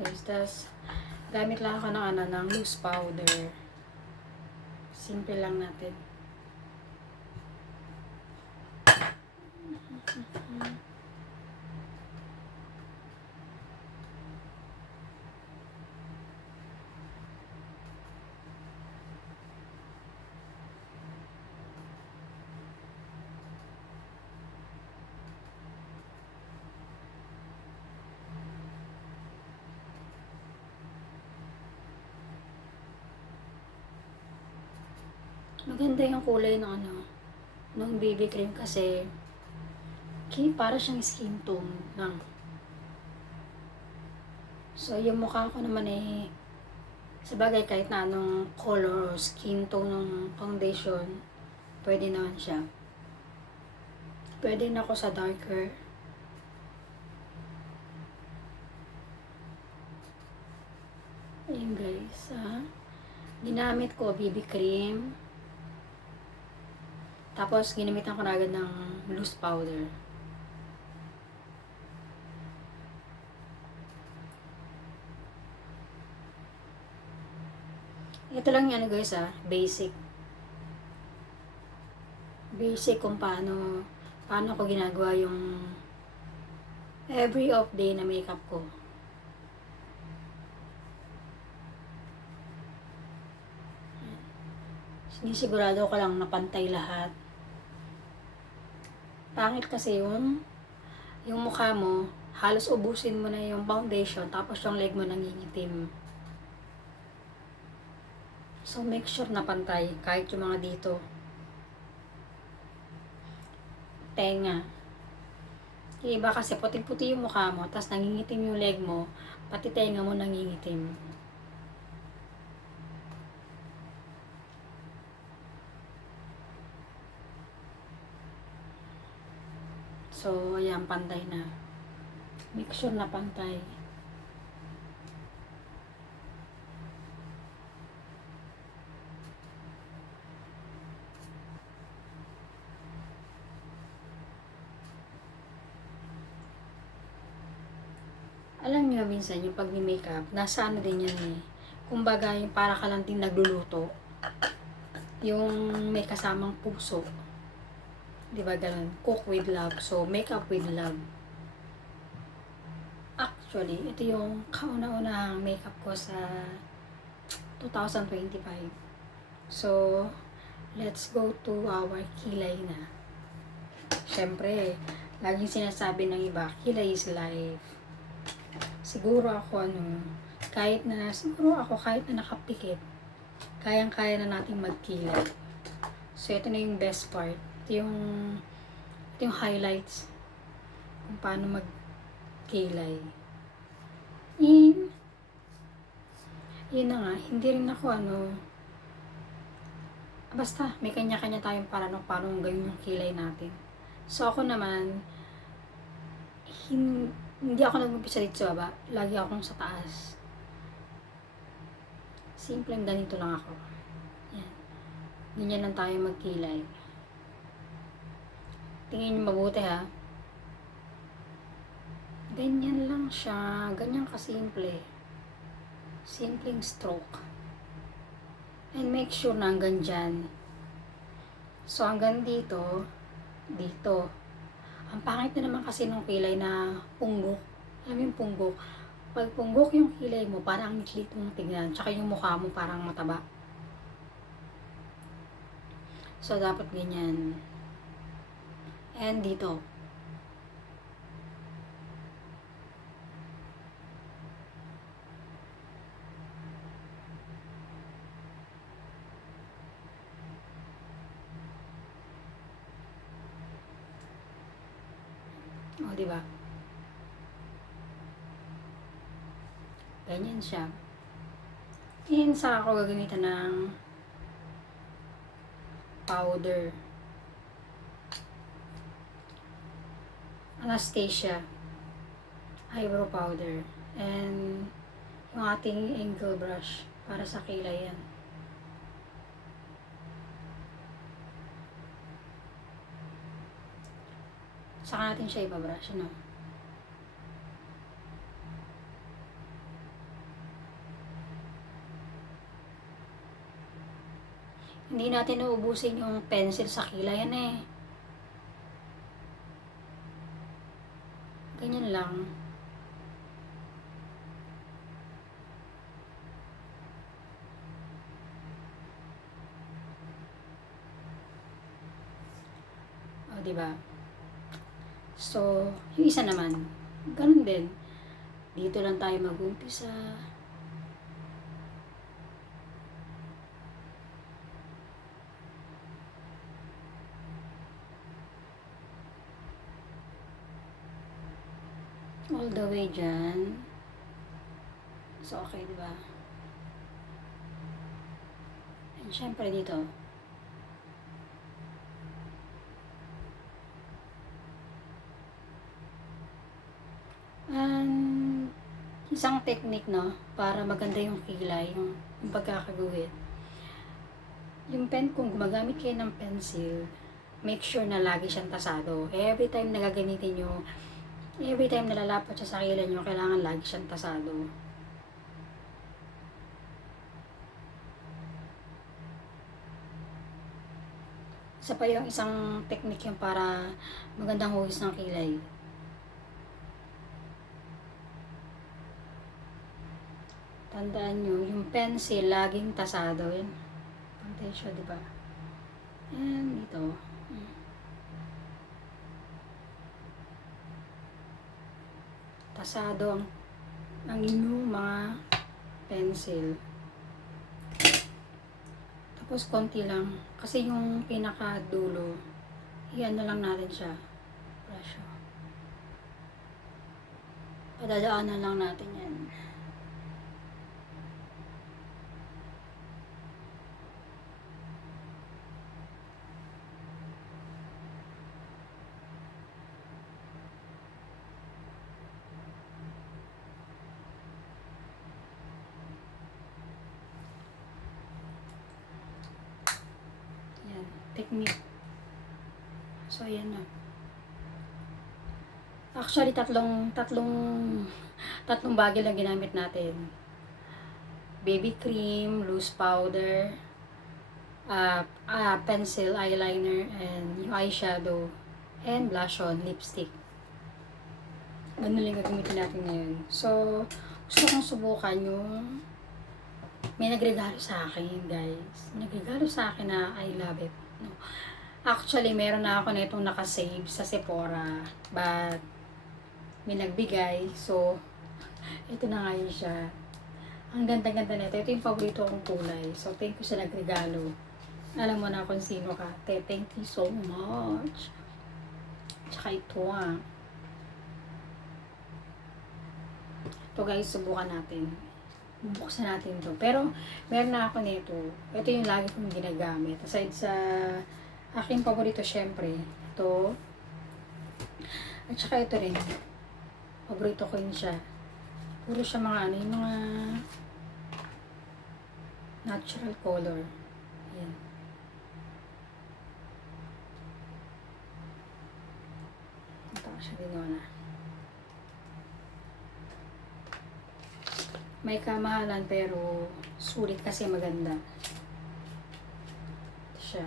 guys. Tapos, gamit lang ako ng loose powder. Simple lang natin. Maganda yung kulay ng ng BB cream kasi para siyang skin tone lang. So, yung mukha ko naman sabagay kahit na anong color or skin tone ng foundation, pwede naman siya. Pwede na ako sa darker. Ayun guys, ginamit ko BB cream. Tapos, ginamitan ko na agad ng loose powder. Ito lang yan guys basic. Basic kung paano ko ginagawa yung every off day na makeup ko. Sinisigurado ko lang na pantay lahat. Pangit kasi yung mukha mo, halos ubusin mo na yung foundation, tapos yung leg mo nangingitim. So, make sure na pantay, kahit yung mga dito. Tenga. Iba kasi puting-puti yung mukha mo, tapos nangingitim yung leg mo, pati tenga mo nangingitim. So, ayan, pantay na. Make sure na pantay. Alam niyo, minsan yung pag-makeup, nasa din yan Kumbaga, yung para ka lang din nagluluto. Yung may kasamang puso. Diba ganun? Cook with love. So, makeup with love. Actually, ito yung kauna-unahang makeup ko sa 2025. So, let's go to our kilay na. Siyempre, laging sinasabi ng iba, kilay is life. Siguro ako kahit na nakapikit, kayang-kaya na nating magkilay. So, ito na yung best part. Ito yung highlights kung paano magkilay. Yun na nga, hindi rin ako basta may kanya-kanya tayong paano gawin yung kilay natin. So, ako naman, hindi ako nag-umpisa dito sa baba. Lagi akong sa taas. Simpleng ganito lang ako. Yan. Ganyan lang tayo magkilay. Tingin niyo mabuti ha. Ganyan lang siya. Ganyan kasimple. Simpleng stroke. And make sure na hanggang dyan. So hanggang dito. Ang pangit na naman kasi nung kilay na punggok. Alam mo yung punggok? Pag punggok yung kilay mo, parang ang liklit mong tignan. Tsaka yung mukha mo parang mataba. So dapat ganyan. And dito. O, diba? Ganyan siya. And saka ako gagamitan ng powder. Anastasia eyebrow powder. And yung ating angle brush para sa kilay yan. Saka natin siya ibabrush, no? Hindi natin nauubusin yung pencil sa kilay yan eh. Ganyan lang. O, diba? So, yung isa naman, ganun din. Dito lang tayo mag-umpisa. All the way dyan. So, okay, diba? And syempre dito. And isang technique, no, para maganda yung kilay, yung pagkakaguhit. Yung pen, kung gumagamit kayo ng pencil, make sure na lagi siyang tasado. Every time na gagamitin nyo, every time na lalapat siya sa kilay nyo, kailangan lagi siyang tasado. Isa pa yung isang technique yung para magandang hugis ng kilay. Tandaan nyo, yung pencil, laging tasado. Yan. Pantay siya, diba? And dito. Tasado ang inyong mga pencil. Tapos, konti lang. Kasi yung pinakadulo, iyan na lang natin siya. Brush. Padadaanan lang natin yan. Technique. So, ayan na. Actually, tatlong bagay lang ginamit natin. Baby cream, loose powder, pencil, eyeliner, and yung eyeshadow, and blush on, lipstick. Ganun lang gagamitin natin ngayon. So, gusto kong subukan yung may nagregalo sa akin, guys. May nagregalo sa akin na I love it. No. Actually, meron na ako nitong nakasave sa Sephora. But, may nagbigay. So, ito na ngayon siya. Ang ganda-ganda nito. Ito yung paborito kong kulay. So, thank you sa nagregalo. Alam mo na kung sino ka. Thank you so much. Tsaka ito Ito guys, subukan natin. Bubuksan natin to. Pero, meron na ako nito. Ito yung lagi kong ginagamit. Aside sa aking paborito, syempre. Ito. At saka ito rin. Paborito ko yun siya. Puro siya mga yung mga natural color. Ayan. Ito siya din na. May kamahalan pero sulit kasi maganda. Ito siya.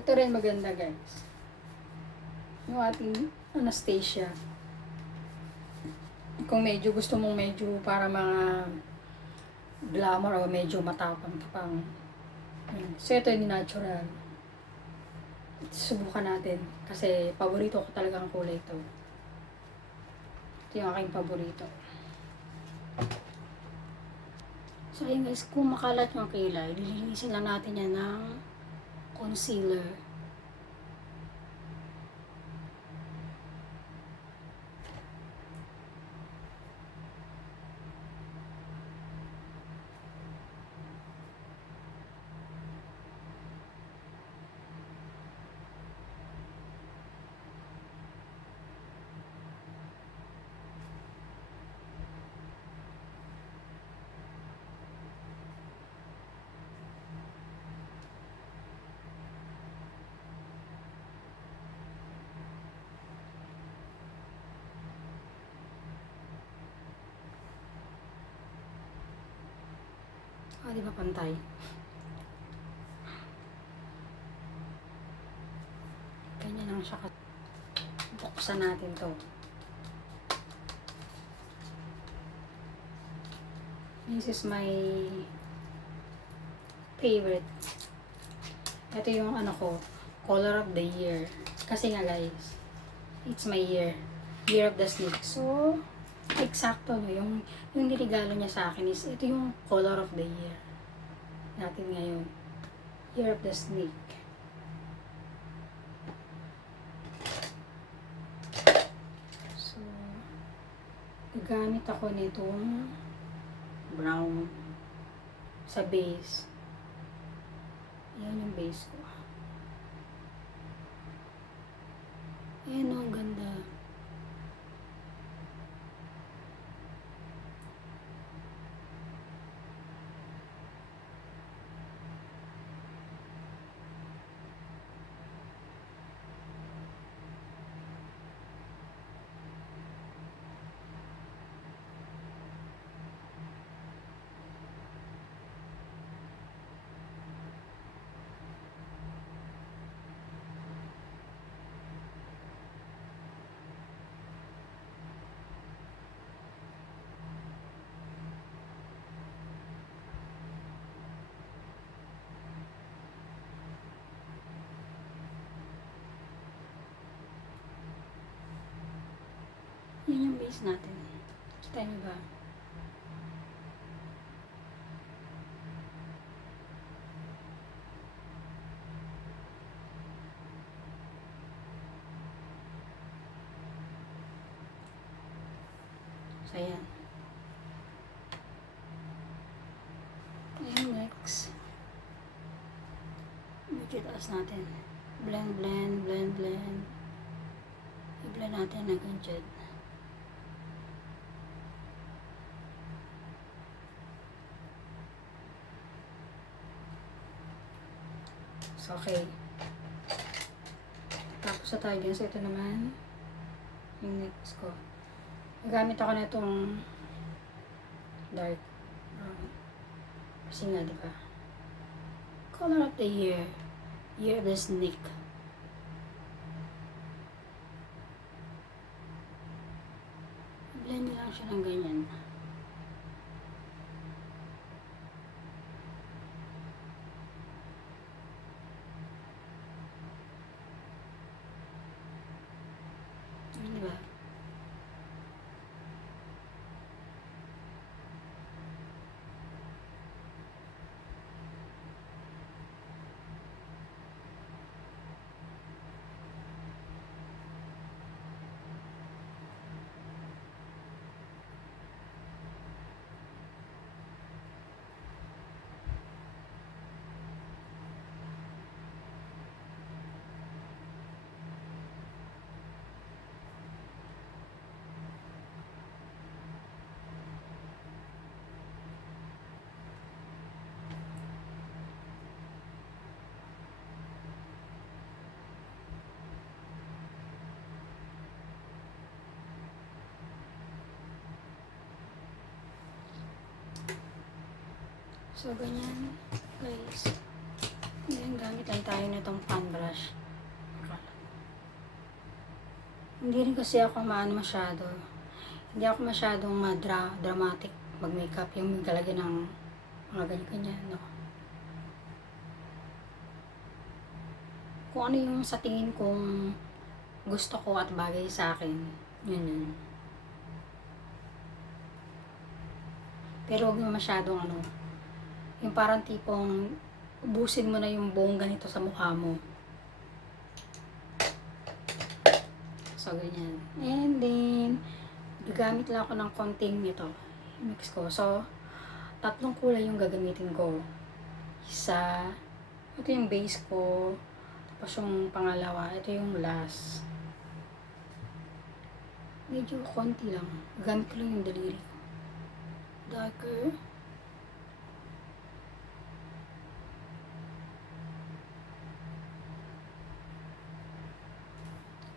Ito rin maganda guys. Yung ating Anastasia. Kung medyo gusto mong medyo para mga glamour o medyo matapang-tapang. So ito yung natural. Subukan natin. Kasi paborito ko talaga ang kulay ito. Ito yung aking paborito. So ayun guys, kung makalat yung kilay, lilinisin lang natin yan ng concealer. Di ba pantay? Ganyan lang siya. Buksan natin to. This is my favorite. Ito yung ano ko, color of the year. Kasi nga guys, it's my year. Year of the snake. So, eksakto no, yung nirigalo niya sa akin is, ito yung color of the year natin ngayon. Year of the snake. So, gagamit ako nitong brown sa base. Yan yung base ko. Ayan o, ganda. Yan yung base natin. Kita niyo ba? So, ayan. Ayan, next. Medyo taas natin. Blend, blend, blend, blend. I-blend natin hanggang dyan. So, okay. Tapos sa tayo din. So, ito naman yung next ko. Gamit ako na itong dark brown. Kasi nga, diba? Color of the year. Year of the snake. Blend lang siya ng ganyan. Diba? So, ganyan, guys. Ngayon, gamit lang tayo nitong fan brush. Hindi rin kasi ako maano masyado. Hindi ako masyadong dramatic mag-makeup. Yung talaga ng mga ganyan-ganyan, no? Kung ano yung sa tingin kong gusto ko at bagay sa akin, yun. Pero huwag mo masyadong ano, yung parang tipong ubusin mo na yung buong ganito sa mukha mo. So, ganyan. And then, gagamit lang ako ng konting nito. Mix ko. So, tatlong kulay yung gagamitin ko. Isa, ito yung base ko. Tapos yung pangalawa, ito yung last. Medyo konti lang. Gagamit ko lang yung daliri ko. Darker.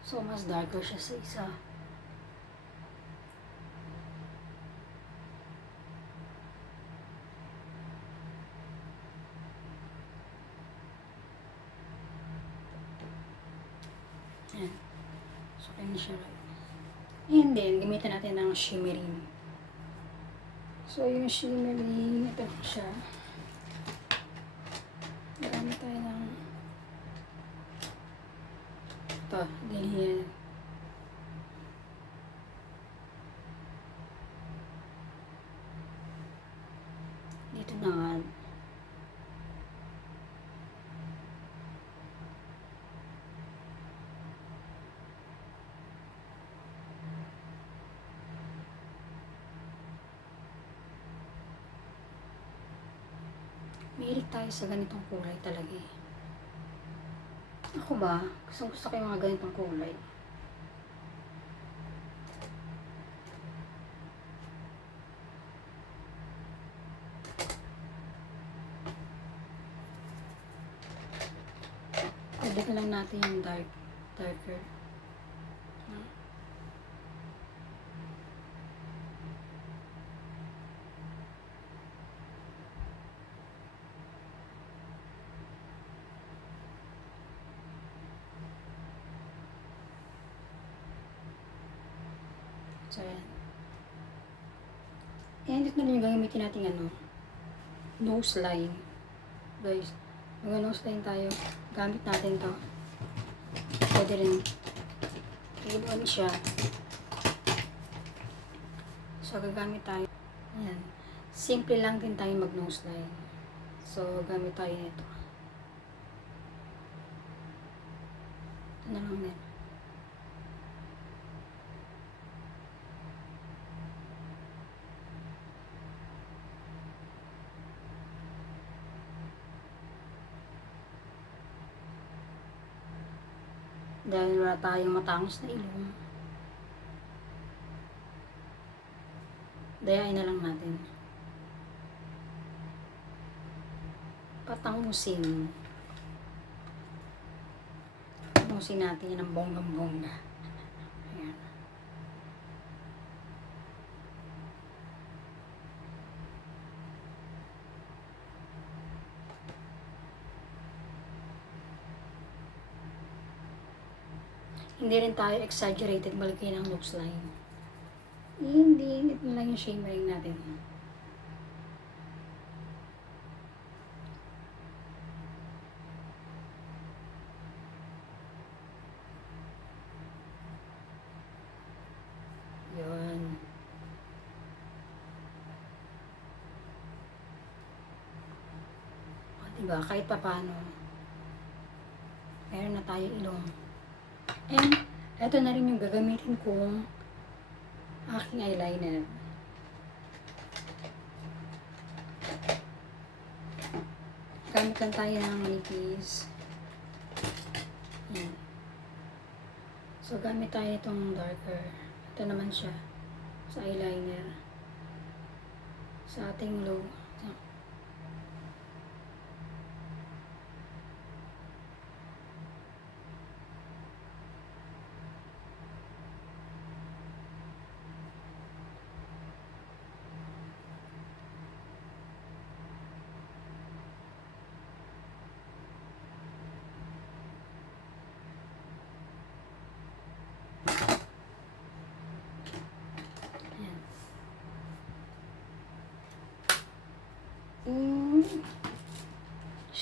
So, mas darker siya sa isa. So, kaya siya. And then, gamitin natin ng shimmering. So, yung shimmering, ito siya. Gamit tayo ng ito, ganyan. Dito na nga. Mahilig tayo sa ganitong kulay talaga eh. Ako ba? Gusto ko yung mga ganitong kulay. Dagdagan lang natin yung darker. So, yan. And ito na yung gagamitin natin nose line. Guys, mag-nose line tayo. Gamit natin to. Pwede rin. Iluan siya. So, gagamit tayo. Ayan. Simple lang din tayo mag-nose line. So, gamit tayo nito. Ito na lang din. Dahil wala tayong matangos na ilong. Dayain na lang natin. Patangusin. Patangusin natin yan ng bonggang-bongga. Ayan. Hindi rin tayo exaggerated malagay ng nose line. Hindi, ito lang yung shimmering natin. Yun. O, diba, kahit pa paano, meron na tayo ilong. And, eto na rin yung gagamitin kong aking eyeliner. Gamit lang tayo ng manipis. Yan. So, gamit tayo itong darker. Ito naman siya. Sa eyeliner. Sa ating low.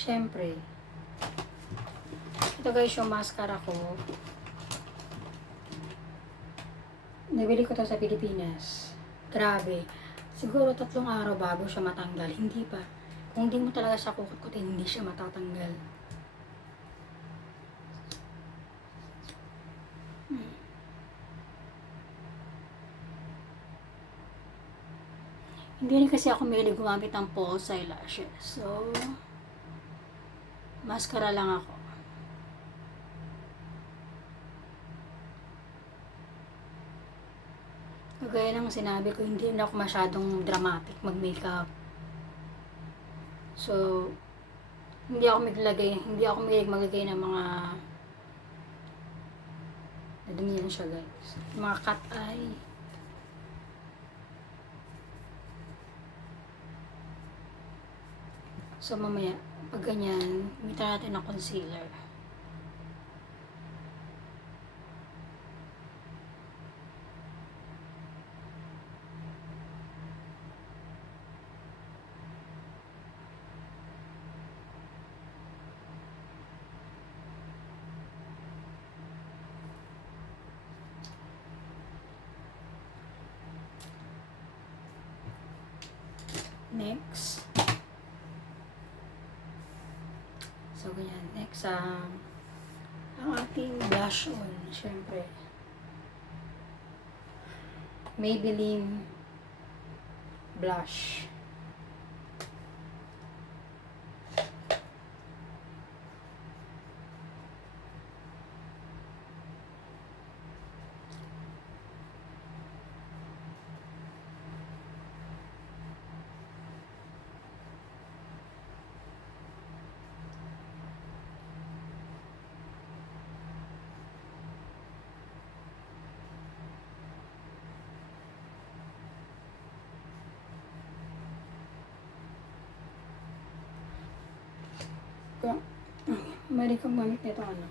Siyempre, ito guys yung mascara ko. Nabili ko to sa Pilipinas. Grabe. Siguro 3 araw bago siya matanggal. Hindi pa. Kung hindi mo talaga siya kukut-kutin, hindi siya matatanggal. Hindi rin kasi ako mahilig gumamit ng false eyelashes. So, mascara lang ako. Kagaya ng sinabi ko, hindi na ako masyadong dramatic mag-makeup. So, hindi ako mahilig maglagay ng mga nadumihan siya guys. Mga cat eye. So, mamaya, pag ganyan, gamitan natin ng concealer. Next. So, ganyan. Next, ang ating blush on, syempre. Maybelline blush. Mali kang gamit nito, ano.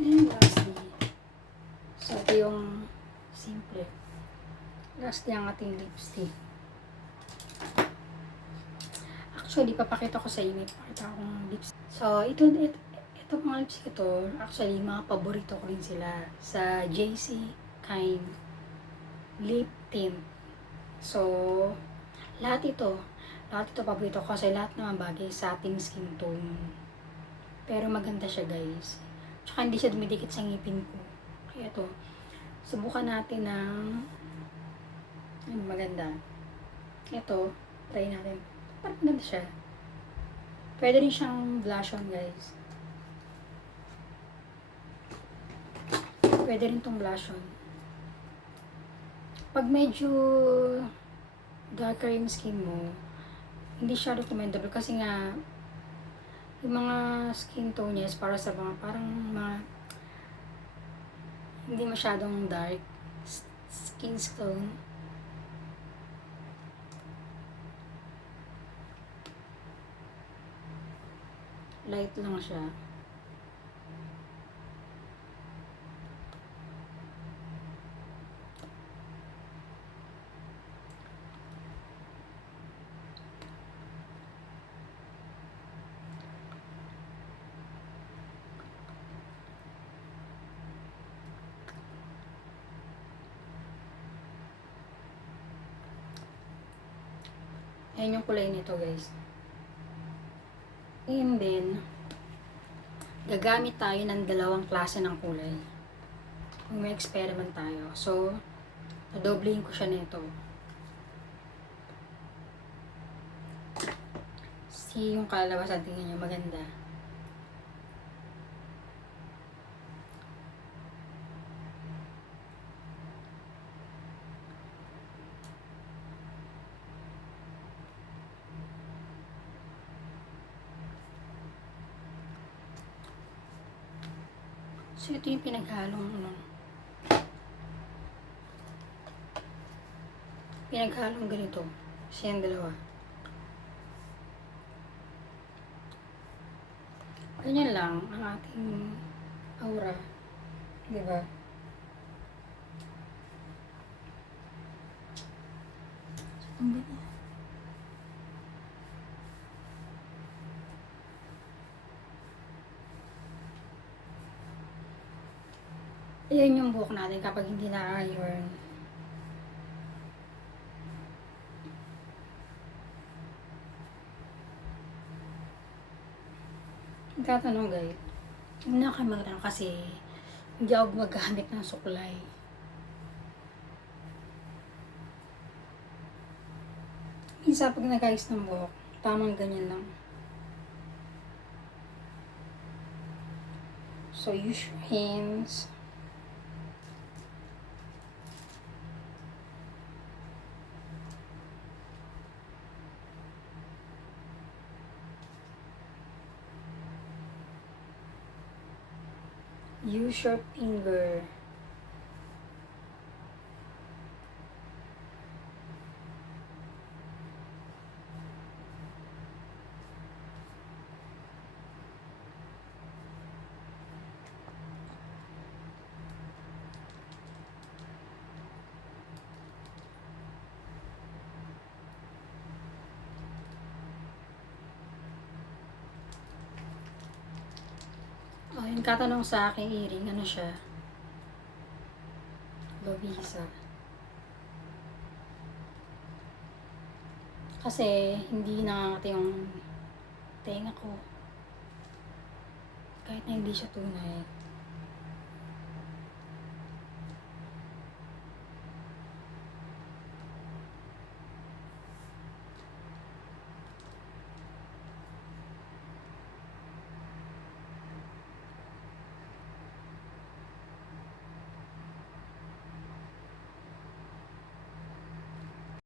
And lastly, so ito yung simple. Lastly, ang ating lipstick. Actually, papakita ko sa inyo. Papakita akong lipstick. So, ito mga lipstick ito, actually, mga paborito ko rin sila sa JC Kind Lip Tint. So, lahat ito paborito ko kasi lahat naman bagay sa ating skin tone. Pero maganda siya, guys. Tsaka hindi siya dumidikit sa ngipin ko. Kaya ito, subukan natin ng maganda. Ito, try natin. Parang maganda siya. Pwede rin siyang blush on, guys. Pwede rin tong blush on. Pag medyo darker yung skin mo, hindi siya recommendable kasi nga yung mga skin tone niya is para sa mga parang mga hindi masyadong dark skin tone. Light lang siya. Ayan yung kulay nito, guys. And then, gagamit tayo ng dalawang klase ng kulay. Kung may experiment tayo. So, nadoblehin ko siya nito. See yung kalalabasan, tingnan nyo, maganda. So, ito yung pinaghalong ganito. Siyang dalawa. Ganyan lang ang ating aura. Diba? So, ang ganda. Ayan yung buhok natin kapag hindi na-iron. Tatanong, guys. Hindi na kayo magtanong kasi hindi ako magamit ng suklay. Minsan pag nag-ayos ng buhok, tamang ganyan lang. So, use your hands. Use your finger. Oh, yung katanong sa akin, earring, ano siya? Babisa. Kasi, hindi nakangati yung tenga ko. Kahit na hindi siya tunay.